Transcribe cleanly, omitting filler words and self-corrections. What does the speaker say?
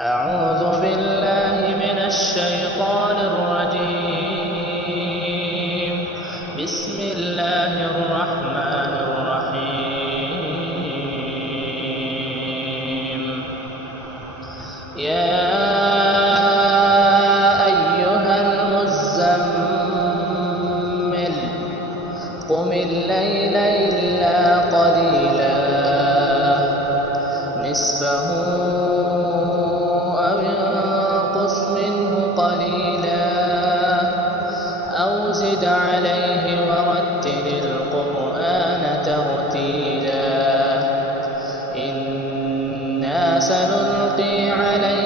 أعوذ بالله من الشيطان الرجيم. بسم الله الرحمن الرحيم. يا أيها المزمل قم الليل إلا قليلا نصفه أو انقص منه قليلا أو زد عليه ورتل القرآن ترتيلا إنا سنلقي عليك